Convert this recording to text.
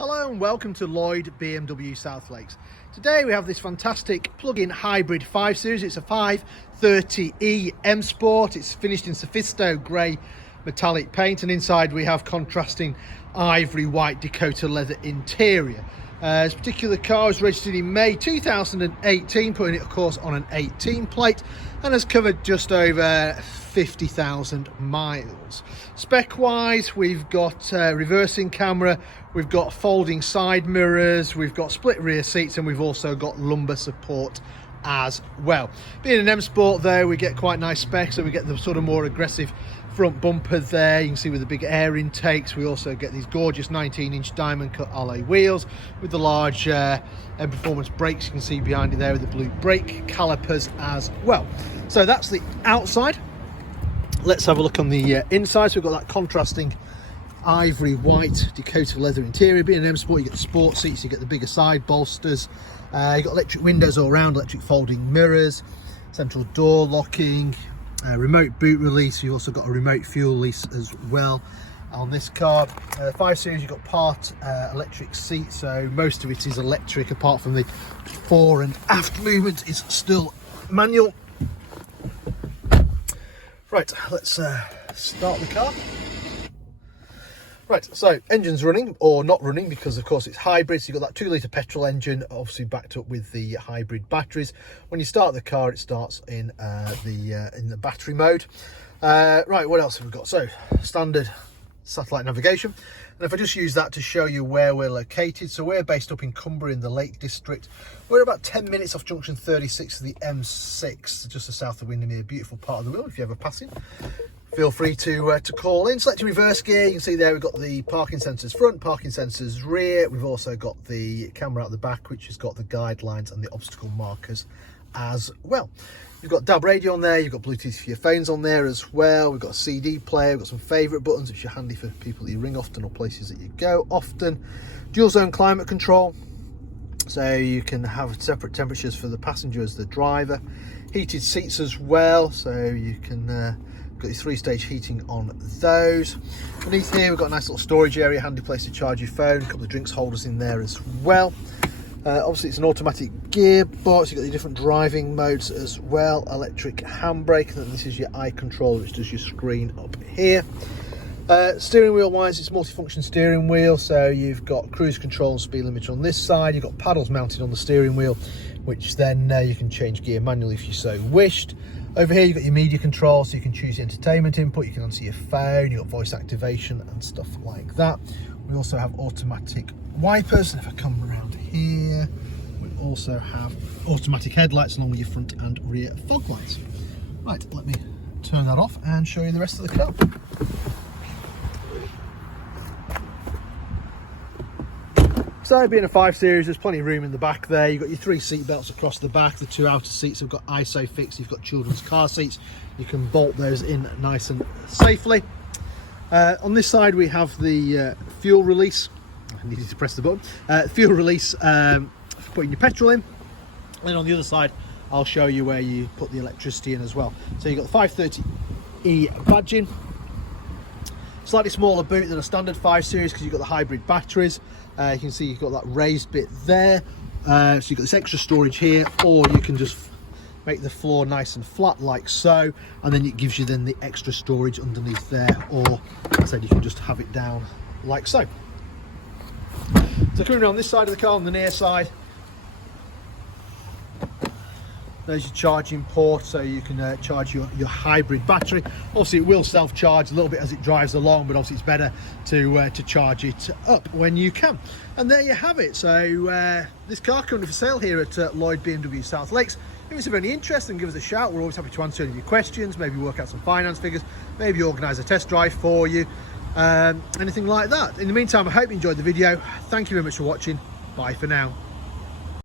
Hello and welcome to Lloyd BMW South Lakes. Today we have this fantastic plug-in hybrid 5 Series. It's a 530e M Sport. It's finished in Sophisto Grey metallic paint, and inside we have contrasting Ivory White Dakota Leather interior. This particular car was registered in May 2018, putting it of course on an 18 plate, and has covered just over 50,000 miles. Spec wise, we've got reversing camera, we've got folding side mirrors, we've got split rear seats, and we've also got lumbar support as well. Being an M Sport though, we get quite nice specs, so we get the sort of more aggressive front bumper there, you can see, with the big air intakes. We also get these gorgeous 19-inch diamond cut alloy wheels with the large performance brakes you can see behind it there, with the blue brake calipers as well. So that's the outside. Let's have a look on the inside. So we've got that contrasting Ivory White Dakota Leather interior. Being an M Sport, you get the sport seats, you get the bigger side bolsters, you've got electric windows all around, electric folding mirrors, central door locking, remote boot release. You've also got a remote fuel release as well on this car. 5 Series, you've got part electric seat, so most of it is electric apart from the fore and aft movement is still manual. Right, let's start the car. Right, so engine's running, or not running, because of course it's hybrid. So you've got that 2-litre petrol engine, obviously backed up with the hybrid batteries. When you start the car, it starts in the battery mode. Right, what else have we got? So standard satellite navigation, and if I just use that to show you where we're located, so we're based up in Cumbria in the Lake District. We're about 10 minutes off junction 36 of the M6, just the south of Windermere. Beautiful part of the wheel. If you're ever passing, feel free to call in. Selecting reverse gear, you can see there we've got the parking sensors front, parking sensors rear. We've also got the camera out the back, which has got the guidelines and the obstacle markers as well. You've got DAB radio on there, you've got Bluetooth for your phones on there as well. We've got a CD player, we've got some favourite buttons which are handy for people that you ring often or places that you go often. Dual zone climate control, so you can have separate temperatures for the passenger as the driver. Heated seats as well, so you can got your 3-stage heating on those. Beneath here we've got a nice little storage area, handy place to charge your phone, a couple of drinks holders in there as well. Obviously it's an automatic gearbox, you've got the different driving modes as well, electric handbrake, and then this is your eye control which does your screen up here. Steering wheel wise, it's multifunction steering wheel, so you've got cruise control and speed limiter on this side. You've got paddles mounted on the steering wheel, which then you can change gear manually if you so wished. Over here you've got your media control, so you can choose the entertainment input, you can answer your phone, you've got voice activation and stuff like that. We also have automatic wipers, and if I come around here, we also have automatic headlights along with your front and rear fog lights. Right, let me turn that off and show you the rest of the car. So being a 5 Series, there's plenty of room in the back there. You've got your 3 seat belts across the back. The 2 outer seats have got ISOFIX. You've got children's car seats. You can bolt those in nice and safely. On this side we have the fuel release. I needed to press the button. Fuel release for putting your petrol in. And on the other side I'll show you where you put the electricity in as well. So you've got the 530e badging. Slightly smaller boot than a standard 5 Series because you've got the hybrid batteries. You can see you've got that raised bit there. So you've got this extra storage here, or you can just make the floor nice and flat like so, and then it gives you then the extra storage underneath there, or as I said, you can just have it down like so. So coming around this side of the car, on the near side, there's your charging port, so you can charge your hybrid battery. Obviously it will self-charge a little bit as it drives along, but obviously it's better to charge it up when you can. And there you have it. So this car currently for sale here at Lloyd BMW South Lakes. If it's of any interest, then give us a shout. We're always happy to answer any of your questions, maybe work out some finance figures, maybe organise a test drive for you, anything like that. In the meantime, I hope you enjoyed the video. Thank you very much for watching. Bye for now.